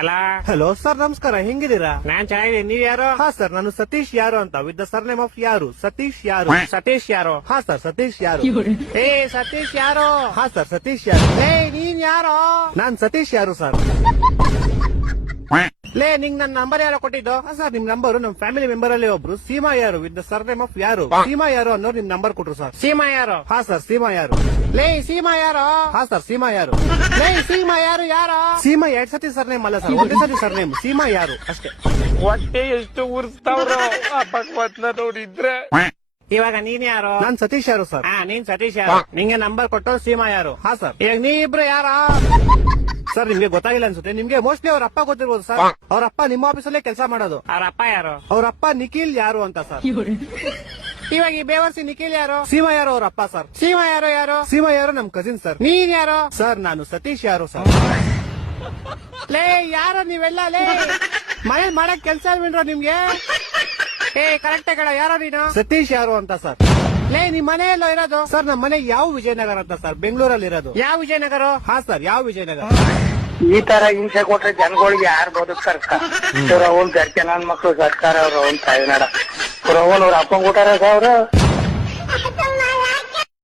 ಅಲ್ಲ hello sir, ನಮಸ್ಕಾರ. ಹೆಂಗಿದ್ದೀರಾ? ನಾನ್ ಚೆನ್ನಾಗಿದ್ದೀನಿ. ನೀವ್ ಯಾರು? ಹಾ ಸರ್, ನಾನು ಸತೀಶ್ ಯಾರು ಅಂತ, ವಿತ್ ದ ಸರ್ನೇಮ್ ಆಫ್ ಯಾರು. ಸತೀಶ್ ಯಾರು. ಸತೀಶ್ ಯಾರು? ಹಾ ಸರ್, ಸತೀಶ್ ಯಾರು. ಏ ಸತೀಶ್ ಯಾರು? ಹಾ ಸರ್, ಸತೀಶ್ ಯಾರು. ಏ ನೀನ್ ಯಾರು? ನಾನ್ ಸತೀಶ್ ಯಾರು ಸರ್. ಲೇ ನಿಂಗ್ ನನ್ ನಂಬರ್ ಯಾರೋ ಕೊಟ್ಟಿದ್ದು? ಹಾ ಸರ್, ನಿಮ್ ನಂಬರ್ ನಮ್ ಫ್ಯಾಮಿಲಿ ಮೆಂಬರ್ ಅಲ್ಲಿ ಒಬ್ರು ಸೀಮಾ ಯಾರು ವಿತ್ ದ ಸರ್ನೇಮ್ ಆಫ್ ಯಾರು. ಸೀಮಾ ಯಾರು ಅನ್ನೋರು ನಿಮ್ ನಂಬರ್ ಕೊಟ್ರು ಸರ್. ಸೀಮಾ ಯಾರು? ಹಾ ಸರ್, ಸೀಮಾ ಯಾರು. ಲೇ ಸೀಮಾ ಯಾರು? ಹಾ ಸರ್, ಸೀಮಾ ಯಾರು. ಲೇ ಸೀಮಾ ಯಾರು? ಯಾರು? ಸೀಮಾ 2 ಸತಿ ಸರ್ನೇಮ್ ಅಲ್ಲ ಸರ್, ಒಂದೇ ಸತಿ ಸರ್ನೇಮ್. ಸೀಮಾ ಯಾರು ಅಷ್ಟೇ. ಹೊಟ್ಟೆ ಎಷ್ಟು ಉರ್ಸ್ತಾವ್ರು ಆ ಭಗವತ್ನ ನೋಡಿದ್ರೆ. ಇವಾಗ ನೀನ್ ಯಾರು? ನಾನ್ ಸತೀಶ್ ಯಾರು ಸರ್. ಹಾ ನೀನ್ ಸತೀಶ್ ಯಾರು? ನಿಂಗೆ ನಂಬರ್ ಕೊಟ್ಟು ಸೀಮಾ ಯಾರು? ಹಾ ಸರ್. ಈಗ ನೀ ಇಬ್ರು ಯಾರ? ಸರ್, ನಿಮ್ಗೆ ಗೊತ್ತಾಗಿಲ್ಲ ಅನ್ಸುತ್ತೆ. ನಿಮ್ಗೆ ಮೋಸ್ಟ್ಲಿ ಅವ್ರ ಅಪ್ಪ ಗೊತ್ತಿರ್ಬೋದು ಸರ್. ಅವ್ರ ಅಪ್ಪ ನಿಮ್ಮ ಆಫೀಸಲ್ಲೇ ಕೆಲಸ ಮಾಡೋದು. ಅವ್ರ ಅಪ್ಪ ಯಾರು? ಅವ್ರ ಅಪ್ಪ ನಿಖಿಲ್ ಯಾರು ಅಂತ ಸರ್. ಇವಾಗ ಈ ಬೇವರ್ಸಿ ನಿಖಿಲ್ ಯಾರು? ಸೀಮಾ ಯಾರು ಅವ್ರ ಅಪ್ಪ ಸರ್. ಸೀಮಾ ಯಾರು? ಯಾರು? ಸೀಮಾ ಯಾರು ನಮ್ ಕಸಿನ್ ಸರ್. ನೀನ್ ಯಾರು? ಸರ್, ನಾನು ಸತೀಶ್ ಯಾರು ಸರ್. ಲೇ ಯಾರು ನೀವೆಲ್ಲ? ಲೇ ಮನೇಲಿ ಮಾಡಕ್ ಕೆಲ್ಸ ಬಿಡ್ರೋ ನಿಮ್ಗೆ? ಏ ಕರೆಕ್ಟ್ ಕಡ, ಯಾರೋ ನೀನು? ಸತೀಶ್ ಯಾರು ಅಂತ ಸರ್. ಲೇ ನಿಮ್ ಮನೆ ಎಲ್ಲೋ ಇರೋದು? ಸರ್, ನಮ್ಮ ಮನೆ ಯಾವ ವಿಜಯನಗರ ಅಂತ ಸರ್, ಬೆಂಗಳೂರಲ್ಲಿ ಇರೋದು. ಯಾವ ವಿಜಯನಗರ? ಹಾ ಸರ್, ಯಾವ ವಿಜಯನಗರ. ಈ ತರ ಹಿಂಸೆ ಕೊಟ್ರೆ ಜನಗಳಿಗೆ ಯಾರು ಬದುಕ್ತಾರ? ಅವ್ನ್ ಗರ್ಕೆ ನನ್ ಮಕ್ಳು ಸರ್ಕಾರ ಅವ್ರು ಅವ್ನ್ ತಾಯಿನಾಡ ಅವ್ರ ಅಪ್ಪಂಗ್ ಕೊಟ್ಟಾರ ಅವ್ರು.